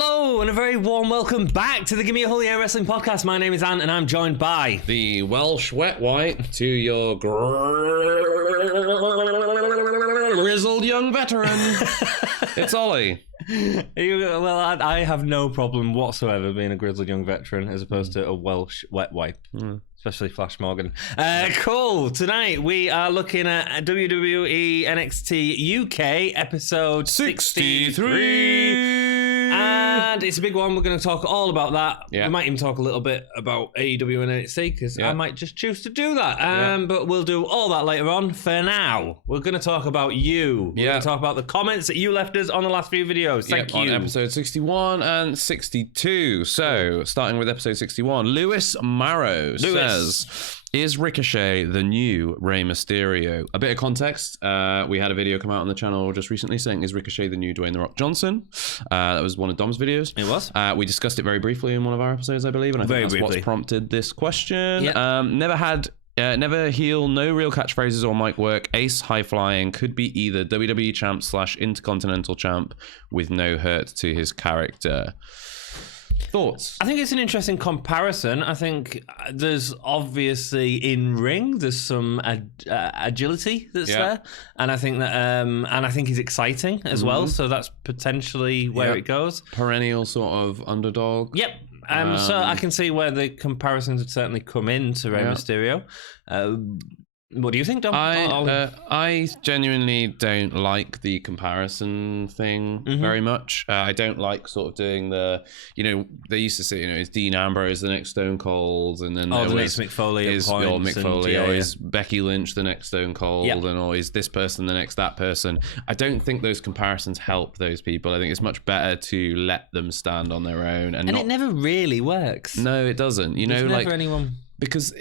Hello and a very warm welcome back to the Gimme a Whole Year Wrestling Podcast. My name is Ant and I'm joined by the Welsh wet white to your grizzled young veteran. It's Ollie. Well, I have no problem whatsoever being a grizzled young veteran as opposed to a Welsh wet wipe, especially Flash Morgan. Cool. Tonight we are looking at WWE NXT UK episode 63. And it's a big one. We're going to talk all about that. Yeah. We might even talk a little bit about AEW and NXT because I might just choose to do that. But we'll do all that later on. For now, we're going to talk about you. We're going to talk about the comments that you left us on the last few videos. Thank you. On episode 61 and 62. So, starting with episode 61, Lewis Marrow says, is Ricochet the new Rey Mysterio? A bit of context. We had a video come out on the channel just recently saying, is Ricochet the new Dwayne "The Rock" Johnson? That was one of Dom's videos. It was. We discussed it very briefly in one of our episodes, I believe, and I think that's what's prompted this question. Yep. Never heel, no real catchphrases or mic work, ace, high flying, could be either WWE champ / Intercontinental champ with no hurt to his character. Thoughts? I think it's an interesting comparison. I think there's obviously in ring, there's some agility that's there, and I think that and I think he's exciting as well. So that's potentially where it goes. Perennial sort of underdog. Yep. So I can see where the comparisons would certainly come in to Rey Mysterio. What do you think, Dom? I genuinely don't like the comparison thing very much. I don't like sort of doing the, they used to say, is Dean Ambrose the next Stone Cold, and then the next Mick Foley or is Becky Lynch the next Stone Cold, and or is this person the next that person. I don't think those comparisons help those people. I think it's much better to let them stand on their own, and it never really works. No, it doesn't. There's never anyone. Because,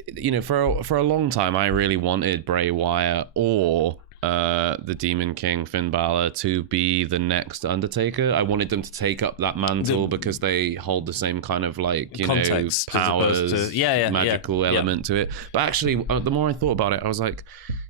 for a long time, I really wanted Bray Wyatt or the Demon King, Finn Balor, to be the next Undertaker. I wanted them to take up that mantle because they hold the same kind of context, powers, magical element to it. But actually, the more I thought about it, I was like,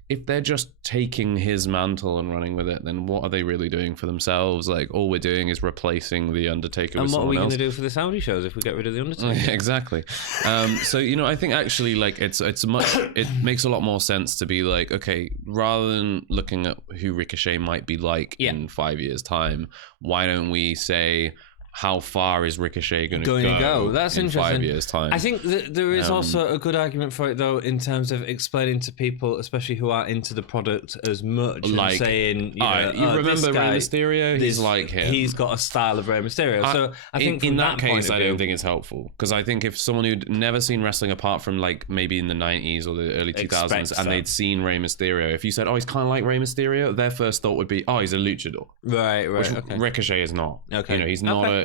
if they're just taking his mantle and running with it, then what are they really doing for themselves? Like, all we're doing is replacing the Undertaker with someone else. And what are we going to do for the Saudi shows if we get rid of the Undertaker? Exactly. So, I think actually, it makes a lot more sense to be like, okay, rather than looking at who Ricochet might be like in 5 years' time, why don't we say, how far is Ricochet going to go? That's in interesting. 5 years' time? I think that there is also a good argument for it, though, in terms of explaining to people, especially who aren't into the product as much, like saying, you remember Rey Mysterio? He's like him. He's got a style of Rey Mysterio. So I think in that case, I don't think it's helpful, because I think if someone who'd never seen wrestling apart from maybe in the 90s or the early 2000s, and they'd seen Rey Mysterio, if you said, he's kind of like Rey Mysterio, their first thought would be, he's a luchador. Right. Which Ricochet is not. Okay.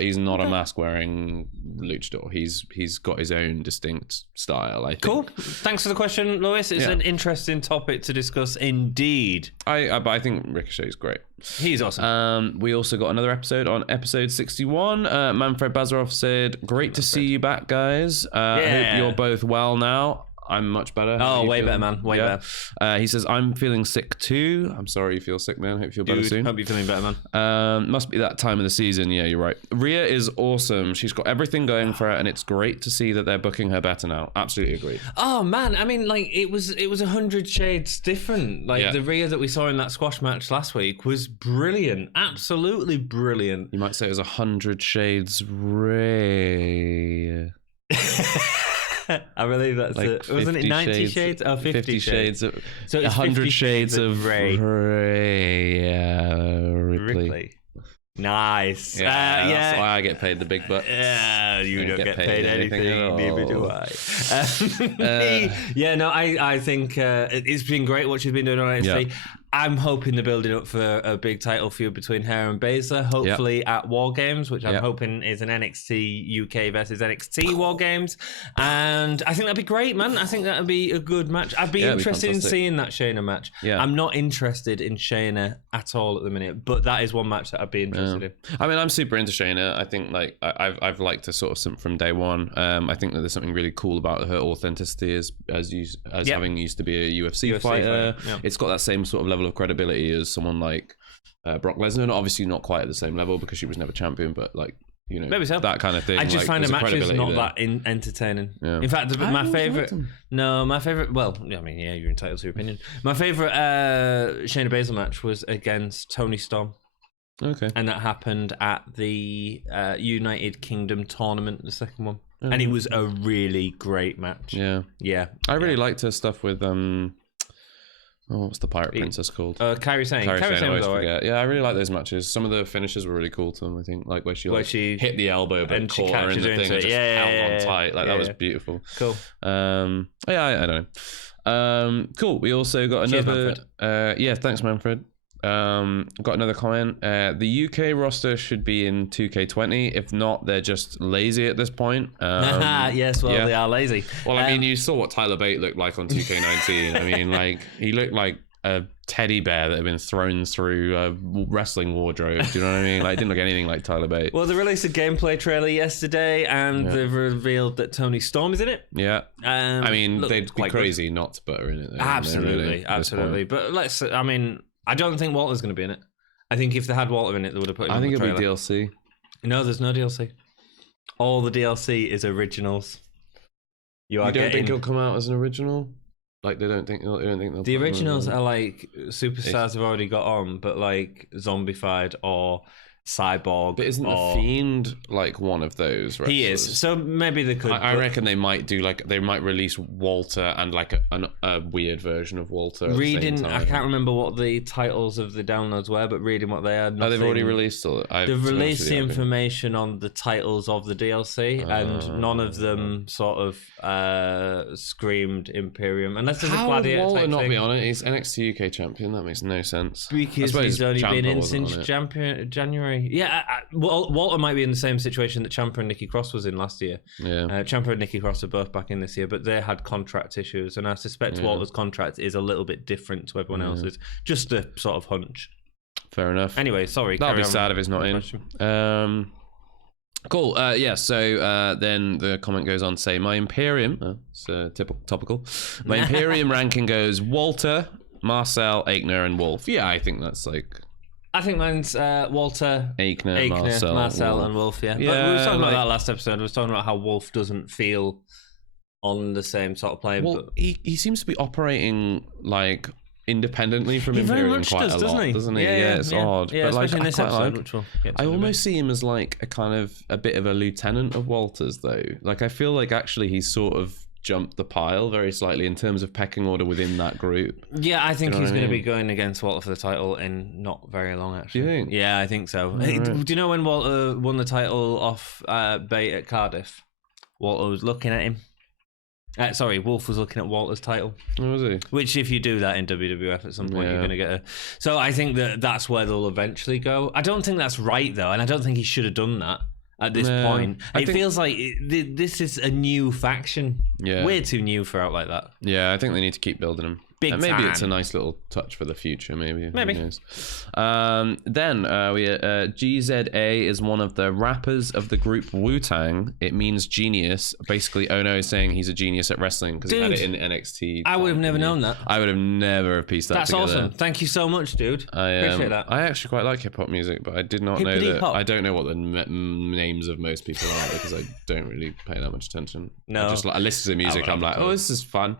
He's not a mask-wearing luchador. He's got his own distinct style, I think. Cool. Thanks for the question, Lewis. It's an interesting topic to discuss indeed. But I think Ricochet is great. He's awesome. We also got another episode on episode 61. Manfred Bazarov said, great to see you back, guys. I hope you're both well now. I'm much better. Oh, way better, man. Way better. He says, I'm feeling sick too. I'm sorry you feel sick, man. Hope you feel better soon. Hope you're feeling better, man. Must be that time of the season. Yeah, you're right. Rhea is awesome. She's got everything going for her, and it's great to see that they're booking her better now. Absolutely agree. Oh, man. I mean, it was 100 shades different. The Rhea that we saw in that squash match last week was brilliant. Absolutely brilliant. You might say it was 100 shades Rhea. I believe that's it. Wasn't it 90 shades? Oh, 50 shades. So it's 100 shades of Ripley. Nice. That's why I get paid the big bucks. Yeah, you don't get paid anything neither do I. I think it's been great what she's been doing on NXT. Yeah. I'm hoping they're building up for a big title feud between her and Baszler, hopefully at War Games, which I'm hoping is an NXT UK versus NXT War Games. And I think that'd be great, man. I think that'd be a good match. I'd be interested in seeing that Shayna match. Yeah. I'm not interested in Shayna at all at the minute, but that is one match that I'd be interested in. I mean, I'm super into Shayna. I think I've liked her sort of from day one. I think that there's something really cool about her authenticity as having used to be a UFC fighter. Yeah. It's got that same sort of level of credibility as someone like Brock Lesnar. Obviously not quite at the same level because she was never champion, but maybe so. That kind of thing. I just find the matches not that entertaining. Yeah. In fact, my favorite. No, my favorite. Well, I mean, yeah, you're entitled to your opinion. My favorite Shayna Baszler match was against Toni Storm. Okay. And that happened at the United Kingdom tournament, the second one, and it was a really great match. Yeah. I really liked her stuff with what's the Pirate Princess called? Kairi Sane. Kairi Sane was alright. Yeah, I really like those matches. Some of the finishes were really cool to them, I think. Like where she hit the elbow but caught her in the thing and just held on tight. Like that was beautiful. Cool. I don't know. Cool. We also got another. Cheers, thanks, Manfred. Got another comment. The UK roster should be in 2K20. If not, they're just lazy at this point. Yes, well, they are lazy. Well, I mean, you saw what Tyler Bate looked like on 2K19. I mean, like, he looked like a teddy bear that had been thrown through a wrestling wardrobe. Do you know what I mean? Like, it didn't look anything like Tyler Bate. Well, they released a gameplay trailer yesterday, and they've revealed that Toni Storm is in it. Yeah. I mean, they'd be crazy not to put her in it. Though, absolutely. But I don't think Walter's going to be in it. I think if they had Walter in it, they would have put him in the trailer. I think it'll be DLC. No, there's no DLC. All the DLC is originals. You don't think it'll come out as an original? Like, they don't think they'll the originals are like superstars have already got on, but like Zombified or Cyborg. But isn't the Fiend like one of those wrestlers? He is. So maybe they could. I reckon they might do they might release Walter and like a weird version of Walter. Reading, I can't remember what the titles of the downloads were, but reading what they had. They've already released all. They've released the information on the titles of the DLC, and none of them sort of screamed Imperium, unless there's a Gladiator. How would Walter not thing. be on it? He's NXT UK champion. That makes no sense. Because he's only been in since January. Yeah, Walter might be in the same situation that Ciampa and Nikki Cross was in last year. Yeah, Ciampa and Nikki Cross are both back in this year, but they had contract issues, and I suspect Walter's contract is a little bit different to everyone else's. Just a sort of hunch. Fair enough. Anyway, sorry. That'll be sad if it's not in. Cool. So then the comment goes on to say, my Imperium, it's topical. My Imperium ranking goes Walter, Marcel, Aichner, and Wolf. Yeah, I think that's like... I think mine's Walter, Aichner, Marcel Wolf. And Wolf, yeah. But we were talking about that last episode. We were talking about how Wolf doesn't feel on the same sort of plane. Well, he seems to be operating like independently from Imperium quite a lot, doesn't he? Yeah, it's odd. Yeah, but especially in this episode, which we'll get to I almost see him as like a kind of a bit of a lieutenant of Walter's, though. Like, I feel like actually he's sort of jumped the pile very slightly in terms of pecking order within that group. Yeah, I think he's going to be going against Walter for the title in not very long, actually. Do you think? Yeah, I think so. Hey, do you know when Walter won the title off Bate at Cardiff? Walter was looking at him. Wolf was looking at Walter's title. Oh, was he? Which, if you do that in WWF at some point, you're going to get a... So I think that's where they'll eventually go. I don't think that's right, though, and I don't think he should have done that. At this point, it feels like this is a new faction. Yeah, way too new for out like that. Yeah, I think they need to keep building them. Maybe it's a nice little touch for the future. Maybe. Then we GZA is one of the rappers of the group Wu-Tang. It means genius. Basically, Ono is saying he's a genius at wrestling because he had it in NXT. I would have never known that. I would have never pieced that together. That's awesome. Thank you so much, dude. Appreciate that. I actually quite like hip hop music, but I did not know that. I don't know what the names of most people are because I don't really pay that much attention. No, I listen to music. I'm like, this is fun.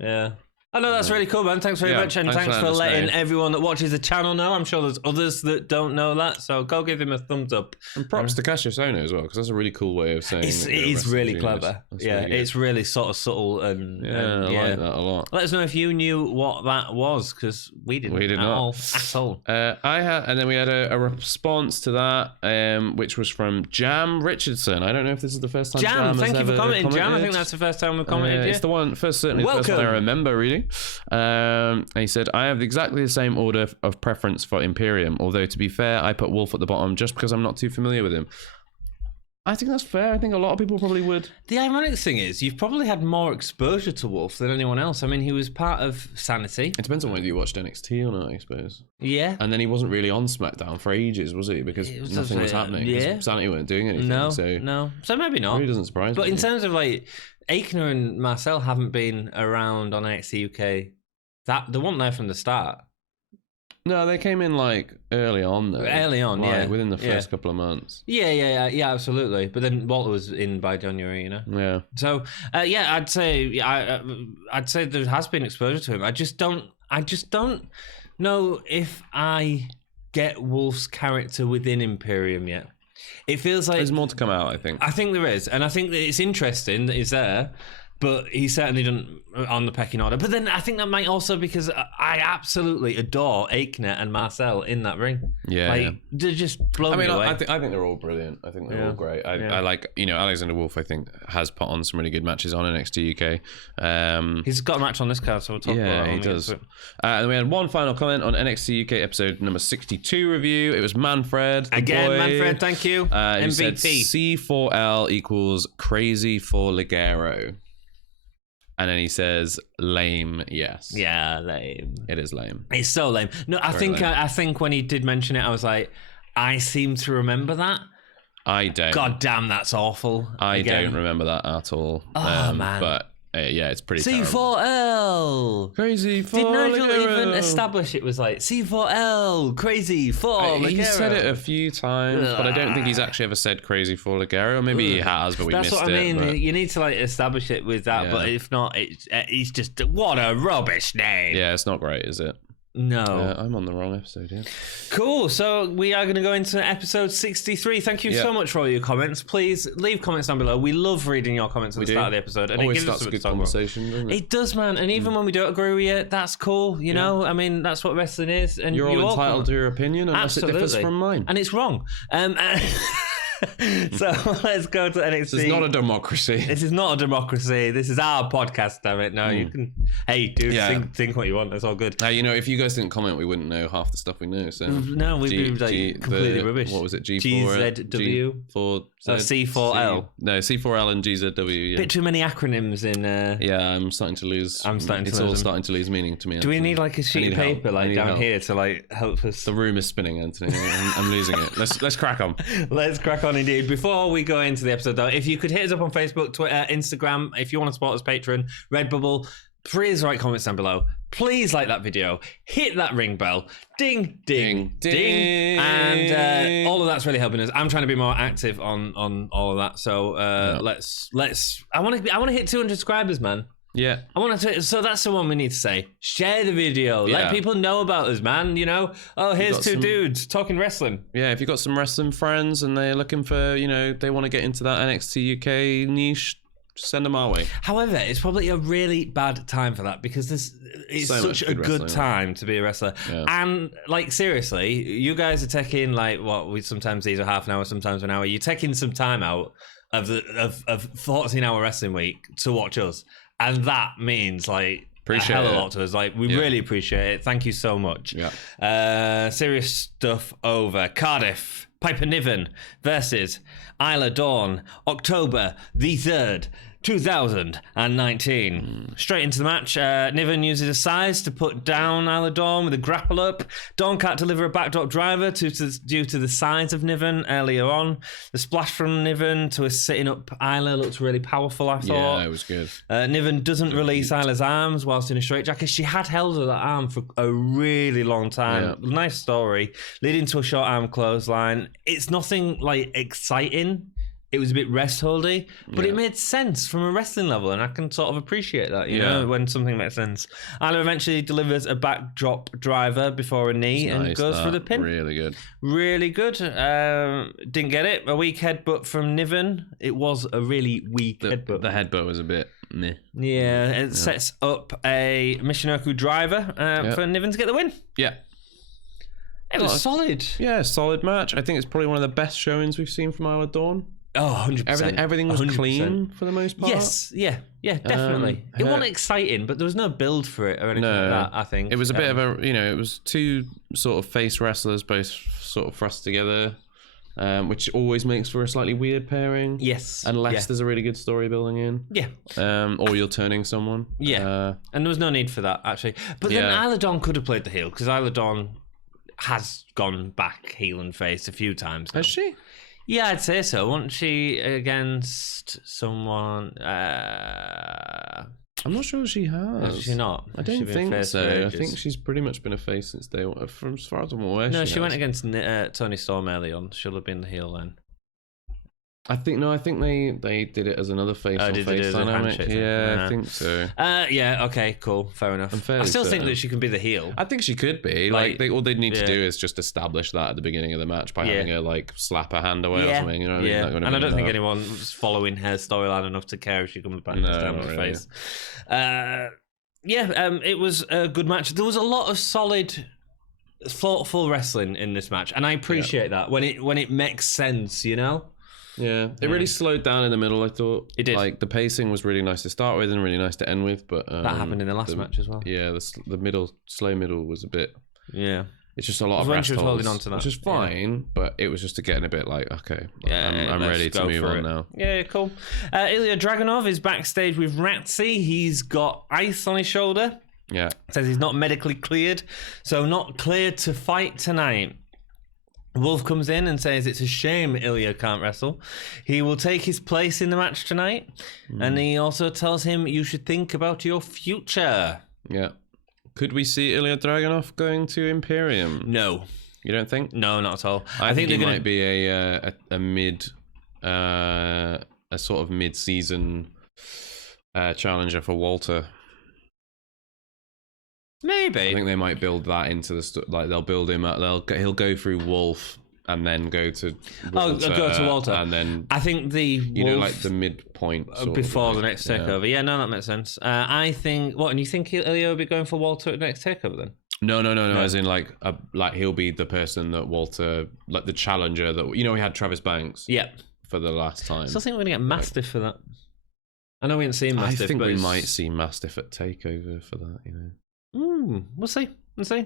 Yeah. I know that's really cool, man. Thanks very much, and thanks for letting everyone that watches the channel know. I'm sure there's others that don't know that, so go give him a thumbs up. And props to Cassius Ono as well, because that's a really cool way of saying it is really clever. It's really sort of subtle, and I like that a lot. Let us know if you knew what that was, because we didn't. We did not at all. And then we had a response to that, which was from Jam Richardson. I don't know if this is the first time Jam thank you for commenting, Jam. I think that's the first time we've commented. It's the one certainly the first one I remember reading. And he said, I have exactly the same order of preference for Imperium, although to be fair, I put Wolf at the bottom just because I'm not too familiar with him. I think that's fair. I think a lot of people probably would. The ironic thing is, you've probably had more exposure to Wolf than anyone else. I mean, he was part of Sanity. It depends on whether you watched NXT or not, I suppose. Yeah. And then he wasn't really on SmackDown for ages, was he? Because nothing was happening. Yeah. Sanity weren't doing anything. No. So maybe not. It really doesn't surprise me. But in terms of like, Aichner and Marcel haven't been around on NXT UK. They weren't there from the start. No, they came in like early on though. Early on, yeah. Within the first couple of months. Yeah, absolutely. But then Walter was in by January, you know. Yeah. So I'd say I'd say there has been exposure to him. I just don't know if I get Wolf's character within Imperium yet. It feels like there's more to come out, I think. I think there is, and I think that it's interesting that he's there, but he certainly doesn't on the pecking order. But then I think that might also because I absolutely adore Aikner and Marcel in that ring. Yeah, they just blow me away. I think they're all brilliant. I think they're all great. I like, Alexander Wolf. I think has put on some really good matches on NXT UK. He's got a match on this card, so we'll talk about that. Yeah, he does. And we had one final comment on NXT UK episode number 62 review. It was Manfred. Again, Manfred, thank you. MVP. Said C4L equals crazy for Ligero. And then he says, lame, yes. Yeah, lame. It is lame. It's so lame. No, I think when he did mention it, I was like, I seem to remember that. I don't. God damn, that's awful. I don't remember that at all. Oh, man. But yeah, it's pretty terrible. C4L. Crazy for Did Nigel Ligero. even establish it was like C4L, crazy for Ligero? He said it a few times, but I don't think he's actually ever said crazy for Ligero. Or maybe he has, but we missed it. That's what I mean. But... You need to like establish it with that, but if not, it's just what a rubbish name. Yeah, it's not great, is it? No. I'm on the wrong episode, yeah. Cool. So we are going to go into episode 63. Thank you so much for all your comments. Please leave comments down below. We love reading your comments at the start of the episode. And always it gives starts us a good conversation, doesn't it? It does, man. And even when we don't agree with you, that's cool. You know, I mean, that's what wrestling is. And you're all entitled to your opinion unless it differs from mine. And it's wrong. So let's go to NXT. This is not a democracy. This is not a democracy. This is our podcast, damn it. No, you can. Hey, dude, think what you want. That's all good. If you guys didn't comment, we wouldn't know half the stuff we know. So no, we'd be like completely rubbish. What was it? GZW. C4L. No, C4L and GZW. Yeah. Bit too many acronyms in. Yeah, I'm starting to lose. It's all starting to lose meaning to me. Do we need like a sheet of paper like down here to like help us? The room is spinning, Anthony. I'm losing it. Let's crack on. Let's crack on indeed. Before we go into the episode though, if you could hit us up on Facebook, Twitter, Instagram, if you want to support us, Patreon, Redbubble, please write comments down below. Please like that video, hit that ring bell, ding, ding, ding, and all of that's really helping us. I'm trying to be more active on all of that. So let's. I want to hit 200 subscribers, man. Yeah, I want to. So that's the one we need to say. Share the video. Let people know about us, man. You know. Oh, here's two dudes talking wrestling. Yeah, if you've got some wrestling friends and they're looking for, they want to get into that NXT UK niche, send them our way. However, it's probably a really bad time for that because it's such a good time to be a wrestler. Yeah. And like seriously, you guys are taking like sometimes these are half an hour, sometimes an hour. You're taking some time out of 14-hour wrestling week to watch us. And that means like a hell of a lot to us. Like we really appreciate it. Thank you so much. Yeah. Serious stuff over. Cardiff, Piper Niven versus Isla Dawn, October the 3rd. 2019. Straight into the match. Niven uses a size to put down Isla Dawn with a grapple up. Dawn can't deliver a backdrop driver due to the size of Niven earlier on. The splash from Niven to a sitting up Isla looked really powerful, I thought. Yeah, it was good. Niven doesn't release Isla's arms whilst in a straitjacket. She had held her arm for a really long time. Yeah. Nice story. Leading to a short arm clothesline. It's nothing like exciting. It was a bit rest holdy, but it made sense from a wrestling level, and I can sort of appreciate that, you know, when something makes sense. Isla eventually delivers a backdrop driver before a knee and goes for the pin. Really good. Really good. Didn't get it. A weak headbutt from Niven. It was a really weak headbutt. The headbutt was a bit meh. Yeah, it sets up a Michinoku driver for Niven to get the win. Yeah. It was solid. Yeah, solid match. I think it's probably one of the best showings we've seen from Isla Dawn. Oh, 100%. Everything was 100%. Clean for the most part. Yes, yeah, definitely. It wasn't exciting, but there was no build for it or anything like that, I think. It was a bit of a, it was two sort of face wrestlers both sort of thrust together, which always makes for a slightly weird pairing. Yes. Unless there's a really good story building in. Yeah. Or you're turning someone. Yeah. And there was no need for that, actually. But then Isla Dawn could have played the heel, because Isla Dawn has gone back heel and face a few times now. Has she? Yeah, I'd say so. Wasn't she against someone? I'm not sure she has. Has she not? I don't think so. I think she's pretty much been a face since day one. From as far as I'm aware. No, she went against Toni Storm early on. She'll have been the heel then. I think they did it as another face on face dynamic. Yeah, I think so. Yeah, okay, cool, fair enough. I still think that she can be the heel. I think she could be. All they need to do is just establish that at the beginning of the match by having her slap her hand away or something. You know what I mean? And I don't think anyone's following her storyline enough to care if she comes back and stabs her face. It was a good match. There was a lot of solid, thoughtful wrestling in this match, and I appreciate that when it makes sense, you know. Yeah, it really slowed down in the middle, I thought. It did. The pacing was really nice to start with and really nice to end with, but... that happened in the last match as well. Yeah, the slow middle was a bit... Yeah. It's just a lot of when she was holding on to that. Which is fine, but it was just getting a bit okay, I'm ready to move on now. Yeah, cool. Ilya Dragunov is backstage with Ratsy. He's got ice on his shoulder. Yeah. Says he's not medically cleared, so not cleared to fight tonight. Wolf comes in and says it's a shame Ilya can't wrestle. He will take his place in the match tonight. And he also tells him you should think about your future. Yeah. Could we see Ilya Dragunov going to Imperium? No. You don't think? No, not at all. I think he might be a sort of mid-season challenger for Walter. Maybe. I think they might build that into the they'll build him up. He'll go through Wolf and then go to Walter, go to Walter, and then I think the Wolf, the midpoint before the next takeover. Yeah, no, that makes sense. I think and you think Ilya will be going for Walter at the next takeover then? No. As in he'll be the person that Walter, the challenger that we had Travis Banks. Yeah. For the last time. I still think we're gonna get Mastiff for that. I know we haven't seen Mastiff. I think we might see Mastiff at takeover for that. We'll see.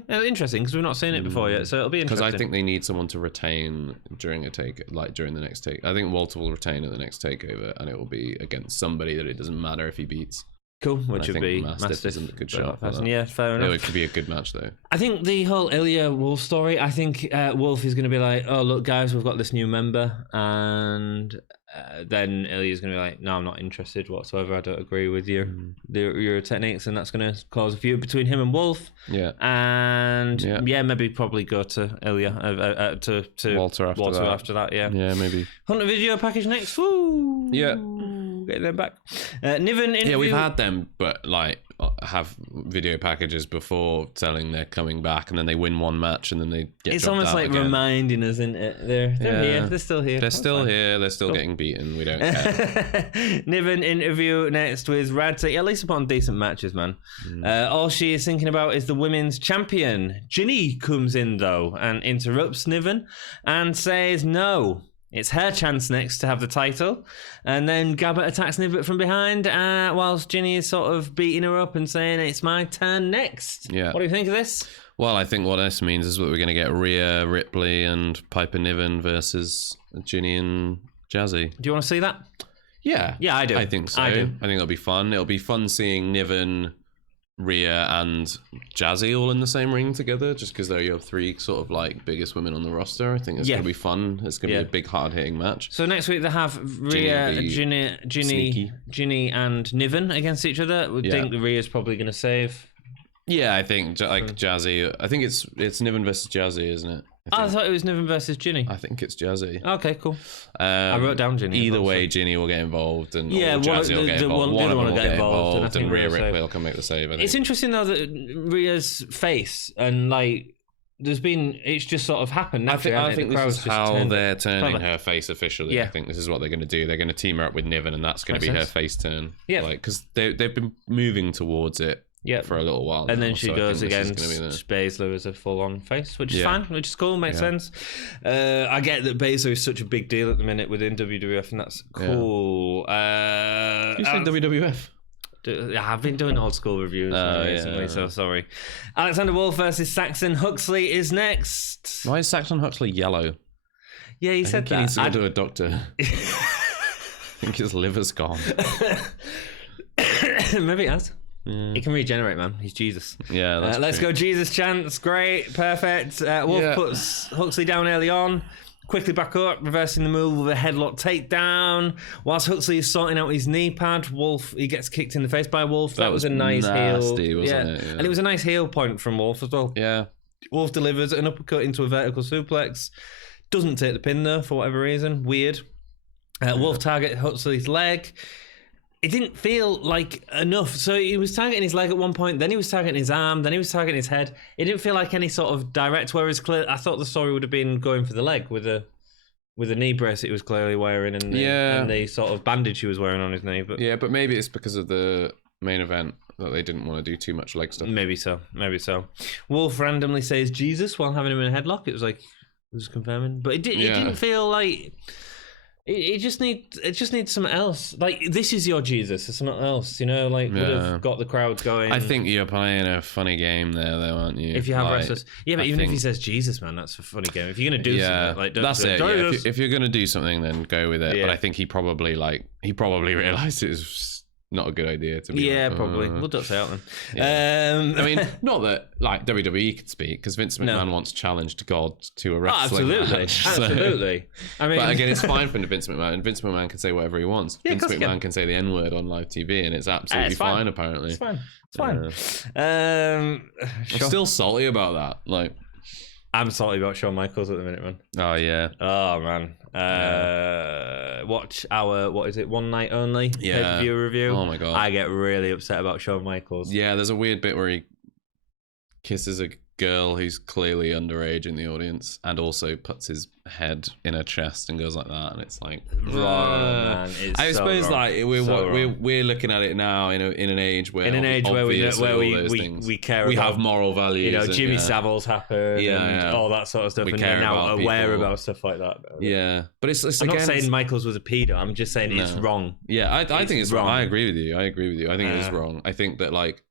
Interesting because we've not seen it before yet, so it'll be interesting. Because I think they need someone to retain during during the next take. I think Walter will retain at the next takeover, and it will be against somebody that it doesn't matter if he beats. Cool, which would be Mastiff. Isn't a good shot for that. Yeah, fair enough. It could be a good match though. I think the whole Ilya Wolf story. I think Wolf is going to be like, "Oh look, guys, we've got this new member," and then Ilya's going to be like, "No, I'm not interested whatsoever. I don't agree with your techniques," and that's going to cause a feud between him and Wolf. Yeah, and maybe probably go to Ilya to Walter after that. Yeah, maybe Hunter video package next. Woo! Yeah. Getting them back. Niven interview. Yeah, we've had them, but have video packages before telling they're coming back, and then they win one match, and then they get. It's almost like again. Reminding us, isn't it? They're here. They're still here. They're still here. They're still getting beaten. We don't care. Niven interview next with Radzik. At least upon decent matches, man. All she is thinking about is the women's champion. Ginny comes in though and interrupts Niven and says no. It's her chance next to have the title. And then Gabbert attacks Niven from behind whilst Ginny is sort of beating her up and saying, it's my turn next. Yeah. What do you think of this? Well, I think what this means is that we're going to get Rhea Ripley and Piper Niven versus Ginny and Jazzy. Do you want to see that? Yeah. Yeah, I do. I think so. I do. I think it'll be fun. It'll be fun seeing Niven, Rhea and Jazzy all in the same ring together, just because they're your three sort of biggest women on the roster. I think it's going to be fun. It's going to be a big hard-hitting match. So next week they have Rhea, Ginny and Niven against each other. We think Rhea's probably going to save. Yeah, I think Jazzy. I think it's Niven versus Jazzy, isn't it? I thought it was Niven versus Ginny. I think it's Jazzy. Okay, cool. I wrote down Ginny. Either way, Ginny will get involved, and Jazzy will get involved. One of them will get involved, and Rhea Ripley will come make the save. It's interesting though that Rhea's face and it's just sort of happened naturally. I think this is how they're turning her face officially. Yeah. I think this is what they're going to do. They're going to team her up with Niven, and that's going to be her face turn. Yeah, because they've been moving towards it. Yeah, for a little while. And then she goes against Baszler as a full-on face, which is fine, which is cool, makes sense. I get that Baszler is such a big deal at the minute within WWF, and that's cool. You say WWF? I've been doing old school reviews recently, so sorry. Alexander Wolf versus Saxon Huxley is next. Why is Saxon Huxley yellow? Yeah, he said that. He needs to go to a doctor. I think his liver's gone. Maybe it has. He can regenerate, man. He's Jesus. Yeah, that's let's go Jesus chants. Great, perfect. Wolf puts Huxley down early on. quickly back up, reversing the move with a headlock takedown. Whilst Huxley is sorting out his knee pad, Wolf, he gets kicked in the face by Wolf. That was a nice nasty, heel. wasn't it? Yeah. And it was a nice heel point from Wolf as well. Yeah. Wolf delivers an uppercut into a vertical suplex. Doesn't take the pin though, for whatever reason. Weird. Wolf target Huxley's leg. It didn't feel like enough. So he was targeting his leg at one point, then he was targeting his arm, then he was targeting his head. It didn't feel like any sort of direct, whereas I thought the story would have been going for the leg with a knee brace he was clearly wearing and the sort of bandage he was wearing on his knee. But yeah, but maybe it's because of the main event that they didn't want to do too much leg stuff. Maybe so. Wolf randomly says Jesus while having him in a headlock. It was like, it was confirming. But it didn't feel like... It just needs something else. Like, this is your Jesus. There's something else, would have got the crowd going. I think you're playing a funny game there, though, aren't you? If you have wrestlers, but even if he says Jesus, man, that's a funny game. If you're gonna do something, that's it. Yeah. If you're gonna do something, then go with it. Yeah. But I think he probably realized it was not a good idea to be. Yeah, probably. We'll just say out then. Yeah. I mean, not that like WWE could speak, because Vince McMahon once challenged God to a wrestling match. Absolutely. I mean, but again, it's fine for Vince McMahon. Vince McMahon can say whatever he wants. Vince McMahon can say the N-word on live TV, and it's absolutely fine. Apparently, it's fine. I'm still salty about that. Like, I'm salty about Shawn Michaels at the minute, man. Oh yeah. Oh man. Watch our one night only pay-per-view review. Oh my god. I get really upset about Shawn Michaels. Yeah, there's a weird bit where he kisses a girl who's clearly underage in the audience, and also puts his head in her chest and goes like that, and it's like wrong, man. It's I suppose wrong. Like we're looking at it now in an age where we care. We about, have moral values. Jimmy Savile's happened, and all that sort of stuff, and they're now aware about stuff like that. Yeah, but it's I'm not saying Michaels was a pedo. I'm just saying it's wrong. Yeah, I think it's wrong. I agree with you. I think it is wrong. I think that like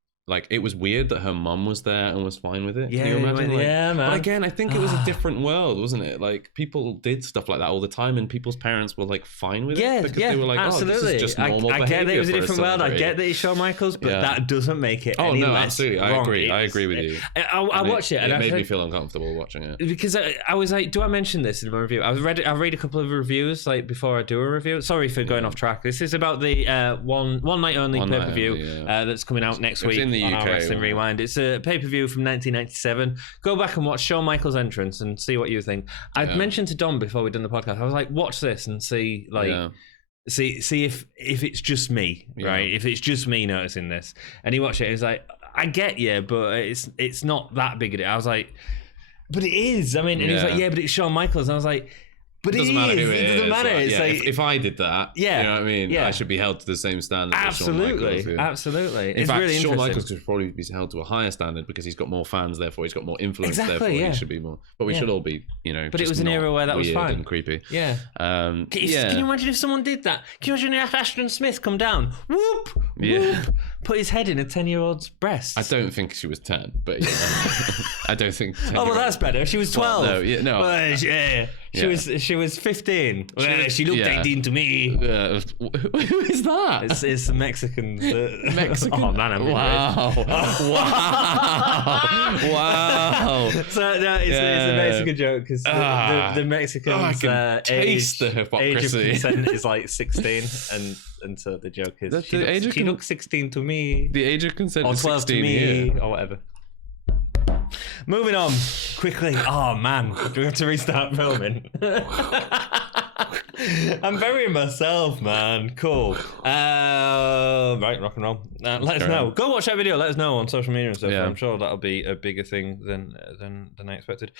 it was weird that her mum was there and was fine with it. Yeah, can you imagine? Man. But again, I think it was a different world, wasn't it? Like, people did stuff like that all the time, and people's parents were like fine with it because they were like, absolutely. "Oh, this is just normal behavior." I get that it was a different world. I get that it's Shawn Michaels, but that doesn't make it. Oh any no, less absolutely. wrong. I agree with you. I watched it, and it made me feel uncomfortable watching it because I was like, "Do I mention this in my review?" I read a couple of reviews like before I do a review. Sorry for going off track. This is about the one night only pay-per-view that's coming out next week in the UK. On our Wrestling Rewind. It's a pay-per-view from 1997. Go back and watch Shawn Michaels' entrance and see what you think. I mentioned to Dom before we'd done the podcast, I was like, watch this and see see if it's just me, right? If it's just me noticing this. And he watched it, he was like, I get you, but it's not that big of it. I was like, but it is. I mean, and he was like, yeah, but it's Shawn Michaels. And I was like, but it doesn't matter who it doesn't matter. It's like, if I did that, you know what I mean? I should be held to the same standard. Absolutely. In fact, really Shawn Michaels could probably be held to a higher standard because he's got more fans, therefore he's got more influence, therefore he should be more. But we should all be, But it was an era where that was fine and creepy. Yeah. Can you imagine if someone did that? Can you imagine if Ashton Smith come down, whoop, put his head in a 10-year-old's breast? I don't think she was 10, but I don't think. Oh well, that's better. She was 12. Well, no. She was 15. She looked 18 to me. Who is that? It's the Mexicans. Mexican? Oh man, I'm wow. Wow. So no, it's a Mexican joke because the Mexicans taste the hypocrisy. Age of consent is like 16, and so the joke is she looks 16 to me. The age of consent or is 12 16 to me, here. or whatever. Moving on quickly. Oh man, do we have to restart filming? I'm burying myself, man. Cool. Right, rock and roll. Let us know. Go watch that video. Let us know on social media and stuff. Yeah. I'm sure that'll be a bigger thing than I expected.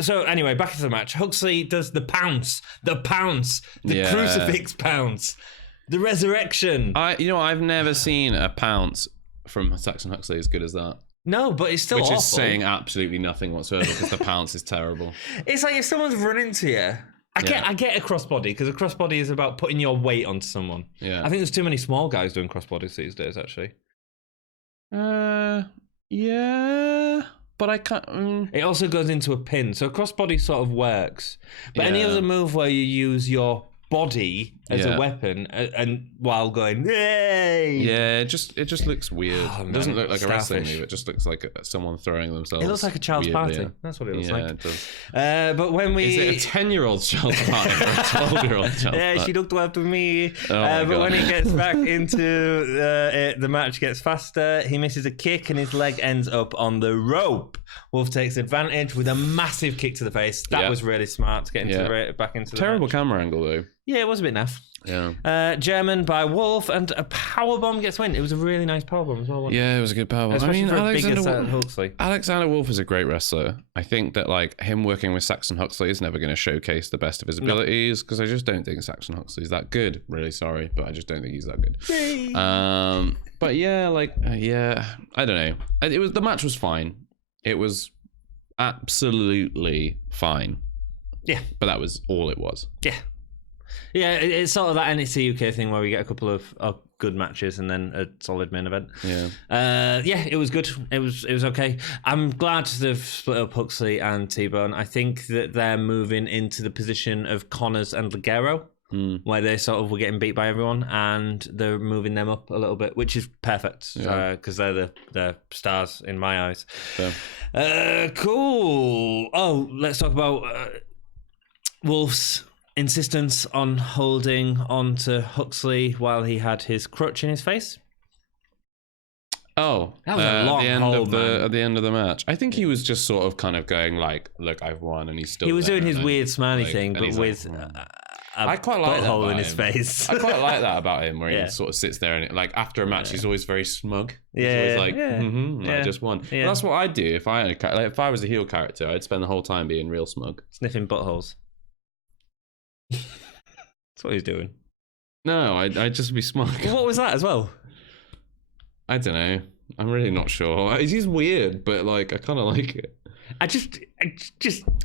So anyway, back into the match. Huxley does the pounce, the crucifix pounce, the resurrection. I've never seen a pounce from Saxon Huxley as good as that. No, but it's still awful. Which is saying absolutely nothing whatsoever because the pounce is terrible. It's like if someone's running to you. I get a crossbody because a crossbody is about putting your weight onto someone. Yeah. I think there's too many small guys doing crossbodies these days, actually. Yeah. But I can't... It also goes into a pin, so crossbody sort of works. But any other move where you use your body as a weapon, and while going, yay! Yeah, it just looks weird. Oh, It doesn't look like a wrestling starfish. move. It just looks like someone throwing themselves. It looks like a child's weirdly. party. That's what it looks Yeah, like. it does. But when we... Is it a 10-year-old child's party or a 12-year-old child's Yeah, party? she looked after me. my But God. when he gets back into it, the match gets faster. He misses a kick and his leg ends up on the rope. Wolf takes advantage with a massive kick to the face. That was really smart to get into back into the Terrible match. camera angle, though. Yeah, it was a bit naff. Yeah. German by Wolf, and a powerbomb gets win. It was a really nice powerbomb as well. Yeah, it was a good powerbomb. Especially for a bigger Huxley. Alexander Wolf is a great wrestler. I think that like him working with Saxon Huxley is never going to showcase the best of his abilities because I just don't think Saxon Huxley's that good. Really sorry, but I just don't think he's that good. But yeah, I don't know. The match was fine. It was absolutely fine. Yeah, but that was all it was. Yeah. Yeah, it's sort of that NXT UK thing where we get a couple of good matches and then a solid main event. Yeah. It was good. It was okay. I'm glad they've split up Huxley and T-Bone. I think that they're moving into the position of Connors and Ligero, where they sort of were getting beat by everyone, and they're moving them up a little bit, which is perfect because they're the stars in my eyes. Yeah. Cool. Oh, let's talk about Wolf's insistence on holding on to Huxley while he had his crutch in his face. Oh, that was a long hold, at the end of the match. I think he was just sort of kind of going like, "Look, I've won," and he's still. He was doing his weird smiley thing, but with I quite like that hole in about his him. face. I quite like that about him, where he sort of sits there and like after a match, he's always very smug. He's always like, I just won. Yeah. Well, that's what I'd do if if I was a heel character. I'd spend the whole time being real smug, sniffing buttholes. That's what he's doing. No, I'd just be smug. What was that as well? I don't know. I'm really not sure. He's weird, but like I kind of like it. I just.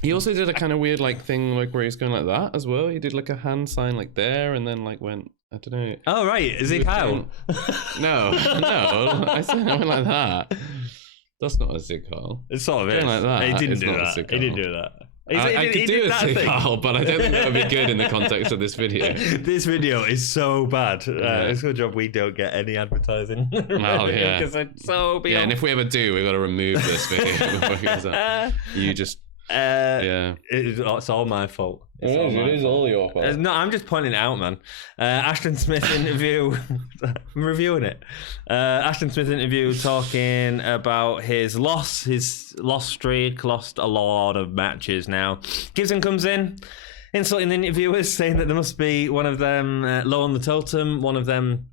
He also did a kind of weird like thing, like where he's going like that as well. He did like a hand sign like there, and then like went. I don't know. Oh right, is it Kyle? No. I said I went like that. That's not a Zig Carl. It sort of is. Like that. He didn't It's do not a that. Zig He didn't Carl. do that. I could do a Zig Carl, but I don't think that would be good in the context of this video. This video is so bad. It's a good job we don't get any advertising. Well, yeah. Because it's so beyond. Yeah, and if we ever do, we've got to remove this video before it goes up. You just... It's all my fault. It is all your fault. No, I'm just pointing it out, man. Ashton Smith interview. I'm reviewing it. Ashton Smith interview talking about his lost streak, lost a lot of matches now. Gibson comes in, insulting the interviewers, saying that there must be one of them low on the totem, one of them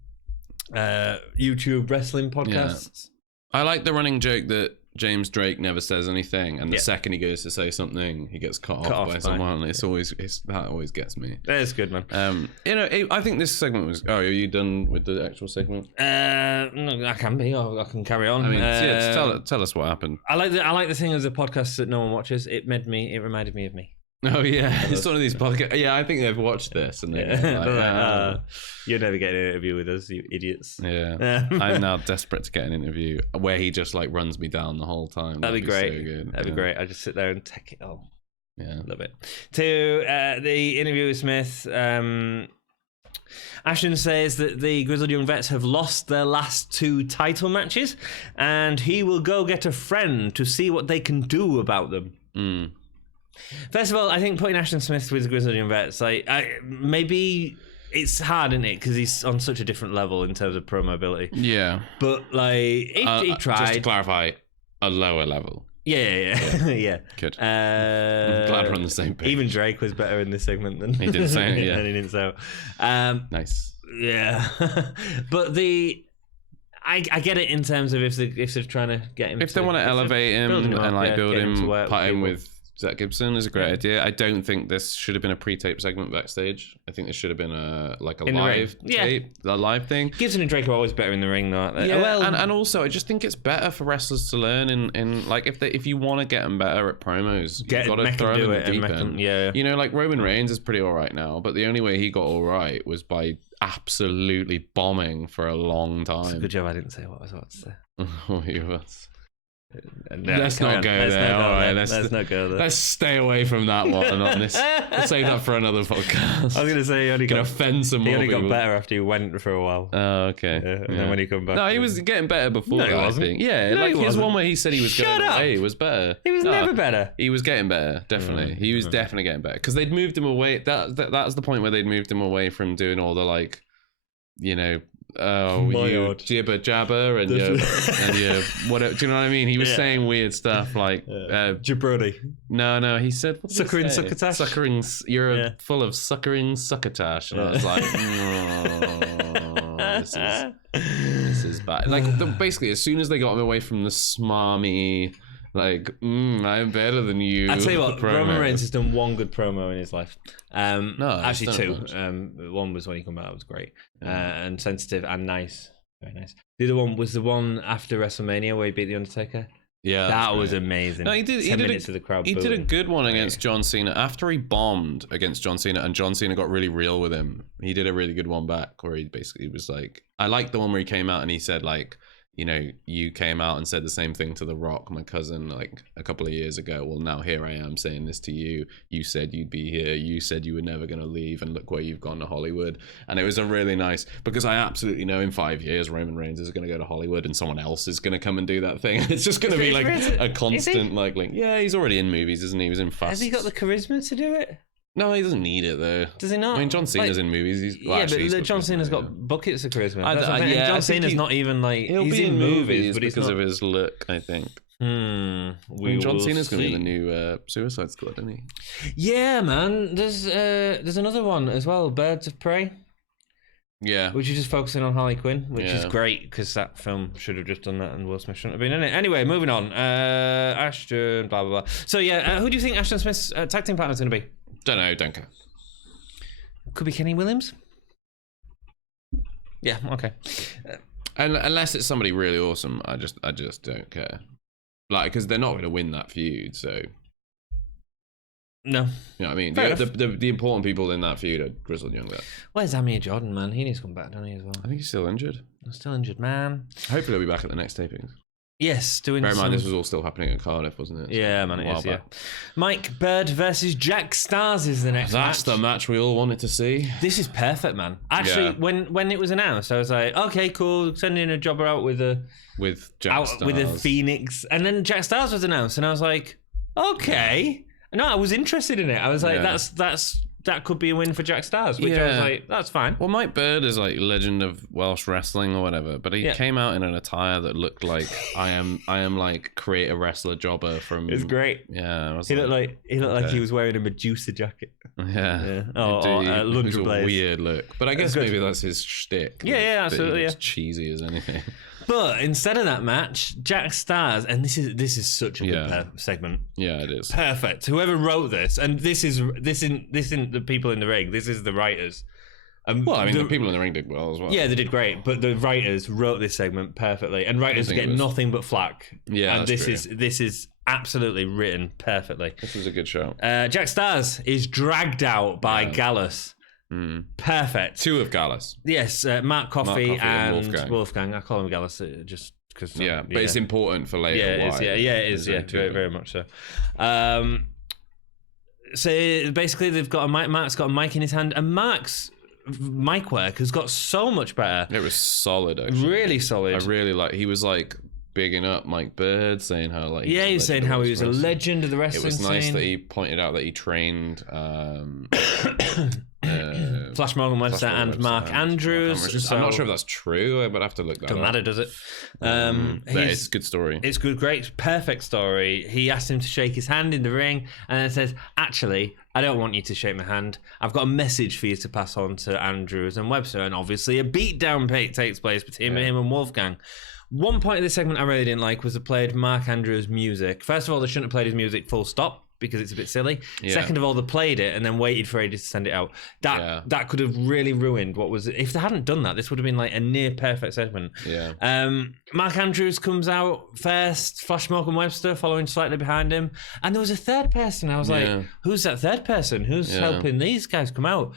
YouTube wrestling podcasts. I like the running joke that James Drake never says anything, and the second he goes to say something, he gets cut off by someone. That always gets me. It's good, man. I think this segment was. Oh, are you done with the actual segment? No, I can be. Or I can carry on. I mean, tell us what happened. I like the thing as a podcast that no one watches. It reminded me of me. Oh yeah, it's one of these podcasts. Yeah, I think they've watched this and they're you're never getting an interview with us, you idiots. Yeah, I'm now desperate to get an interview where he just like runs me down the whole time. That'd be great. So good. That'd be great. I just sit there and take it all. Yeah, a little bit. To the interview with Smith, Ashton says that the Grizzled Young Vets have lost their last 2 title matches, and he will go get a friend to see what they can do about them. First of all, I think putting Ashton Smith with the Grizzled Young Vets, maybe it's hard, isn't it? Because he's on such a different level in terms of promo ability. Yeah. But he tried. Just to clarify, a lower level. Yeah. Good. I'm glad we're on the same page. Even Drake was better in this segment than he didn't say it. Yeah, he didn't say it. Nice. Yeah, but I get it in terms of if they're trying to get him. If they want to elevate him and build him, put him with Zach Gibson is a great idea. I don't think this should have been a pre-tape segment backstage. I think this should have been a live tape, a live thing. Gibson and Drake are always better in the ring, though. Yeah, well, and also I just think it's better for wrestlers to learn in like if you want to get them better at promos, you've got to throw them in the deep end. Yeah, you know, like Roman Reigns is pretty all right now, but the only way he got all right was by absolutely bombing for a long time. It's a good job I didn't say what I was about to say. Let's not go there. All right, let's not go there. Let's stay away from that one on this. We'll save that for another podcast. I was gonna say he only got offend some more people. got better after he went for a while. Oh, okay. And then when he come back, no, he was getting better before. No, he wasn't. I think. Yeah, no, like his one where he said he was going away. It was better. He was never better. He was getting better, definitely. He was definitely getting better because they'd moved him away. That's the point where they'd moved him away from doing all the like, you know. Oh, you jibber jabber and your whatever. Do you know what I mean? He was saying weird stuff like jabroni. No, he said suckering succotash. Suckering, you're full of suckering succotash, and I was like, this is bad. Like basically, as soon as they got him away from the smarmy. Like, I'm better than you. I tell you what, Roman Reigns has done one good promo in his life. No, actually two. One was when he came out; it was great and sensitive and nice, very nice. The other one was the one after WrestleMania where he beat the Undertaker. Yeah, that was amazing. No, he did. 10 minutes of the crowd. He did a good one against John Cena after he bombed against John Cena, and John Cena got really real with him. He did a really good one back where he basically was like, I liked the one where he came out and he said like. You know, you came out and said the same thing to The Rock, my cousin, like a couple of years ago. Well, now here I am saying this to you. You said you'd be here. You said you were never going to leave, and look where you've gone to Hollywood. And it was a really nice, because I absolutely know in 5 years Roman Reigns is going to go to Hollywood and someone else is going to come and do that thing. It's just going to be like a constant like link. Yeah, he's already in movies, isn't he? He was in Fast. Has he got the charisma to do it? No, he doesn't need it though. Does he not? I mean, John Cena's in movies. But John Cena's got buckets of charisma. John Cena's not even like he's in movies, but because of his look, I think. John Cena's going to be the new Suicide Squad, isn't he? Yeah, man. There's another one as well, Birds of Prey. Yeah, which is just focusing on Harley Quinn, which is great because that film should have just done that, and Will Smith shouldn't have been in it. Anyway, moving on. Ashton, blah blah blah. So yeah, who do you think Ashton Smith's tag team partner is going to be? Don't know, don't care. Could be Kenny Williams. Yeah, okay. And unless it's somebody really awesome, I just don't care. Like, because they're not going to win that feud, so. No. You know what I mean? The important people in that feud are Grizzled Young Vet. Where's Amir Jordan, man? He needs to come back, doesn't he, as well? I think he's still injured. Still injured, man. Hopefully he'll be back at the next tapings. Yes, doing. Bear in mind, this was all still happening at Cardiff, wasn't it? Yeah, man, it is. Yeah. Mike Bird versus Jack Stars is the next match. That's the match we all wanted to see. This is perfect, man. Actually, when it was announced, I was like, okay, cool, sending a jobber out with Jack Stars. With a Phoenix, and then Jack Stars was announced, and I was like, okay. No, I was interested in it. I was like, that could be a win for Jack Stars, which I was like, that's fine. Well, Mike Bird is like legend of Welsh wrestling or whatever, but he came out in an attire that looked like I am like create a wrestler jobber from. It's great. Yeah, he looked like he was wearing a Medusa jacket. Yeah. Or Lundra Blaze. A weird look, but I guess maybe that's his shtick. Yeah, absolutely. It's cheesy as anything. But instead of that match, Jack Stars, and this is such a good segment. Yeah, it is perfect. Whoever wrote this, and this isn't the people in the ring. This is the writers. Well, I mean, the people in the ring did well as well. Yeah, they did great, but the writers wrote this segment perfectly, and writers get nothing but flack. Yeah, and this is absolutely written perfectly. This is a good show. Jack Stars is dragged out by Gallus. Perfect. Two of Gallus. Yes, Mark Coffey and Wolfgang. I call him Gallus just because. Yeah, but it's important for later. Yeah, it is. Yeah, very much so. So basically, they've got Mark's got a mic in his hand, and Mark's mic work has got so much better. It was solid, actually. Really solid. I really like. He was like bigging up Mike Bird, saying how like he was saying how he was a legend of the wrestling scene. It was nice that he pointed out that he trained Flash Morgan Webster and Mark Andrews. I'm not sure if that's true, but I have to look that up. Doesn't matter, does it? It's a good story. It's good, great, perfect story. He asked him to shake his hand in the ring, and then says, "Actually, I don't want you to shake my hand. I've got a message for you to pass on to Andrews and Webster." And obviously, a beatdown takes place between him and Wolfgang. One point of this segment I really didn't like was they played Mark Andrews' music. First of all, they shouldn't have played his music full stop because it's a bit silly. Yeah. Second of all, they played it and then waited for ages to send it out. That could have really ruined what was... If they hadn't done that, this would have been like a near perfect segment. Yeah. Mark Andrews comes out first, Flash Morgan Webster following slightly behind him. And there was a third person. I was like, who's that third person? Who's helping these guys come out?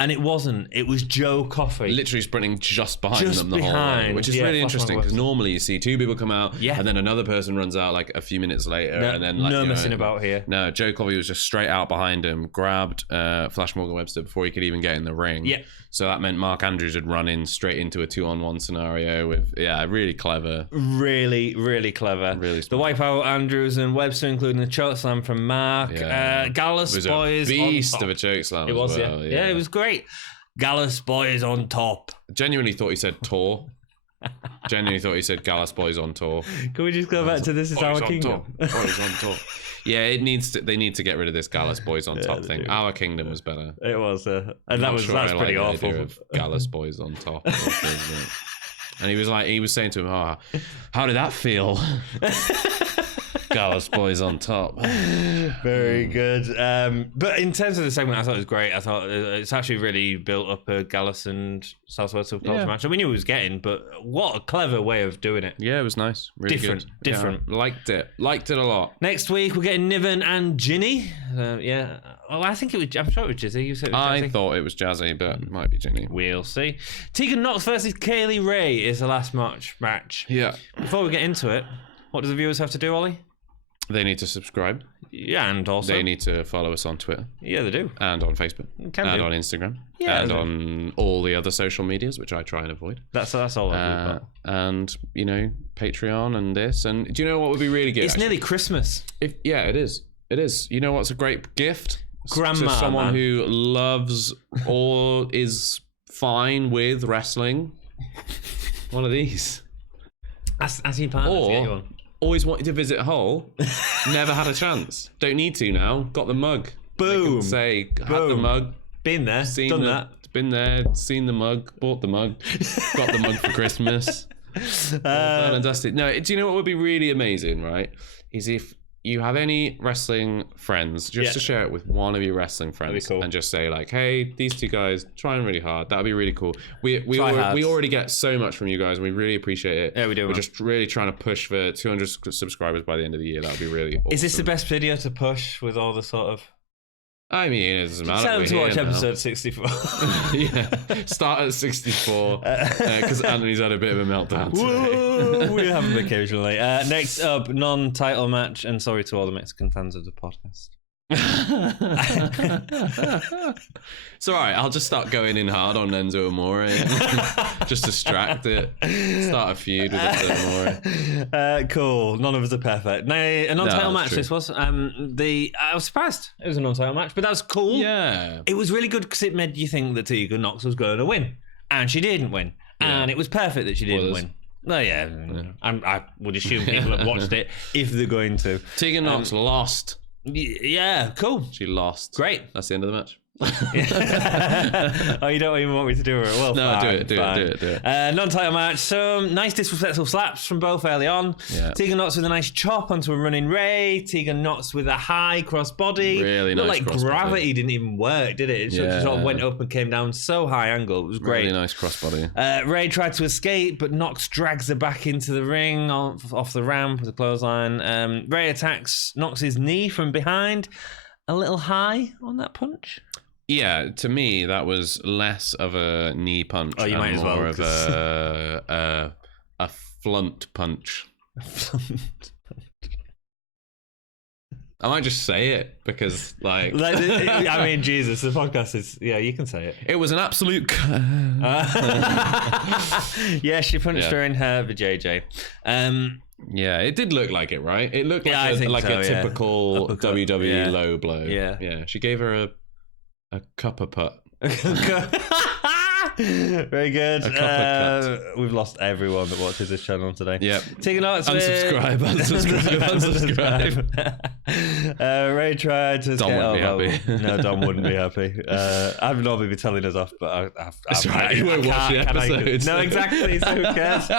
And it wasn't. It was Joe Coffey. Literally sprinting just behind them the whole way, which is really interesting because normally you see two people come out and then another person runs out like a few minutes later. And then like, no messing about here. No, Joe Coffey was just straight out behind him, grabbed Flash Morgan Webster before he could even get in the ring. Yeah. So that meant Mark Andrews had run in straight into a 2-on-1 scenario with, really clever. Really, really clever. Really the wipeout, Andrews and Webster, including a chokeslam from Mark. Gallus it was boys. A beast of a chokeslam. It was, well. yeah, it was great. Gallus boys on top. Genuinely thought he said tour. Genuinely thought he said Gallus boys on tour. Can we just go back to This Is Our Kingdom? Boys on tour. Yeah, they need to get rid of this Gallus boys on top thing. Our Kingdom was better. It was, and that's pretty awful. Of Gallus boys on top. And he was saying to him, how did that feel? Gallus boys on top. Very good. But in terms of the segment, I thought it was great. I thought it's actually really built up a Gallus and Southwest subculture match. We knew it was getting, but what a clever way of doing it. Yeah, it was nice. Really different. good. Different. Yeah, liked it a lot. Next week we're getting Niven and Ginny. Well, I think it was. I'm sure it was Jizzy. You said it was Jazzy. I thought it was Jazzy, but it might be Ginny. We'll see. Tegan Nox versus Kaylee Ray is the last match. Yeah. Before we get into it, what do the viewers have to do, Ollie? They need to subscribe. Yeah, and also they need to follow us on Twitter. Yeah, they do. And on Facebook. And on Instagram. Yeah, and on all the other social medias, which I try and avoid. That's all I've got. And Patreon and this. And do you know what would be really good? It's nearly Christmas. It is. It is. You know what's a great gift? Grandma, to someone who loves or is fine with wrestling. One of these. Ask your partner to get you one. Always wanted to visit Hull, never had a chance. Don't need to now. Got the mug. Boom. Had the mug. Been there. Done that. Been there. Seen the mug. Bought the mug. Got the mug for Christmas. Fantastic. No, do you know what would be really amazing? Right, is if you have any wrestling friends, just to share it with one of your wrestling friends, cool. And just say like, "Hey, these two guys trying really hard." That'd be really cool. We already get so much from you guys, and we really appreciate it. Yeah, we do. We're just really trying to push for 200 subscribers by the end of the year. That'd be really awesome. Is this the best video to push with all the sort of? I mean, it doesn't matter. Tell them to watch episode 64. Yeah, start at 64 because Anthony's had a bit of a meltdown today. We have them occasionally. Next up, non-title match, and sorry to all the Mexican fans of the podcast. It's all right. I'll just start going in hard on Enzo Amore. Just distract it. Start a feud with Enzo Amore. Cool. None of us are perfect. Now, a non-title match. True. This was. I was surprised it was a non-title match, but that was cool. Yeah. It was really good because it made you think that Tegan Nox was going to win, and she didn't win, and it was perfect that she didn't win. Oh yeah. I would assume people have watched it if they're going to. Tegan Nox lost. Yeah, cool. She lost. Great. That's the end of the match. Oh, you don't even want me to do it? Well, no, fine, do it. Non-title match. Some nice disrespectful slaps from both early on. Yeah. Tegan Nox with a nice chop onto a running Ray. Tegan Nox with a high crossbody. Really nice. Like gravity didn't even work, did it? It just sort of went up and came down so high angle. It was great. Really nice crossbody. Ray tried to escape, but Nox drags her back into the ring off the ramp with a clothesline. Ray attacks Nox's knee from behind. A little high on that punch. Yeah, to me that was less of a knee punch. Oh, you might as well. More of a flunt punch. I might just say it because, like I mean, Jesus, the podcast is. Yeah, you can say it. It was an absolute. Yeah, she punched her in her vajayjay. Yeah, it did look like it, right? It looked like a typical WWE low blow. Yeah. She gave her a cuppa putt. Very good. We've lost everyone that watches this channel today. Yeah. Tegan Nox. Unsubscribe. Ray tried to Dom wouldn't be happy. No, Dom wouldn't be happy. I would normally be telling us off, but That's right. He won't watch the episodes. No, exactly. So who cares?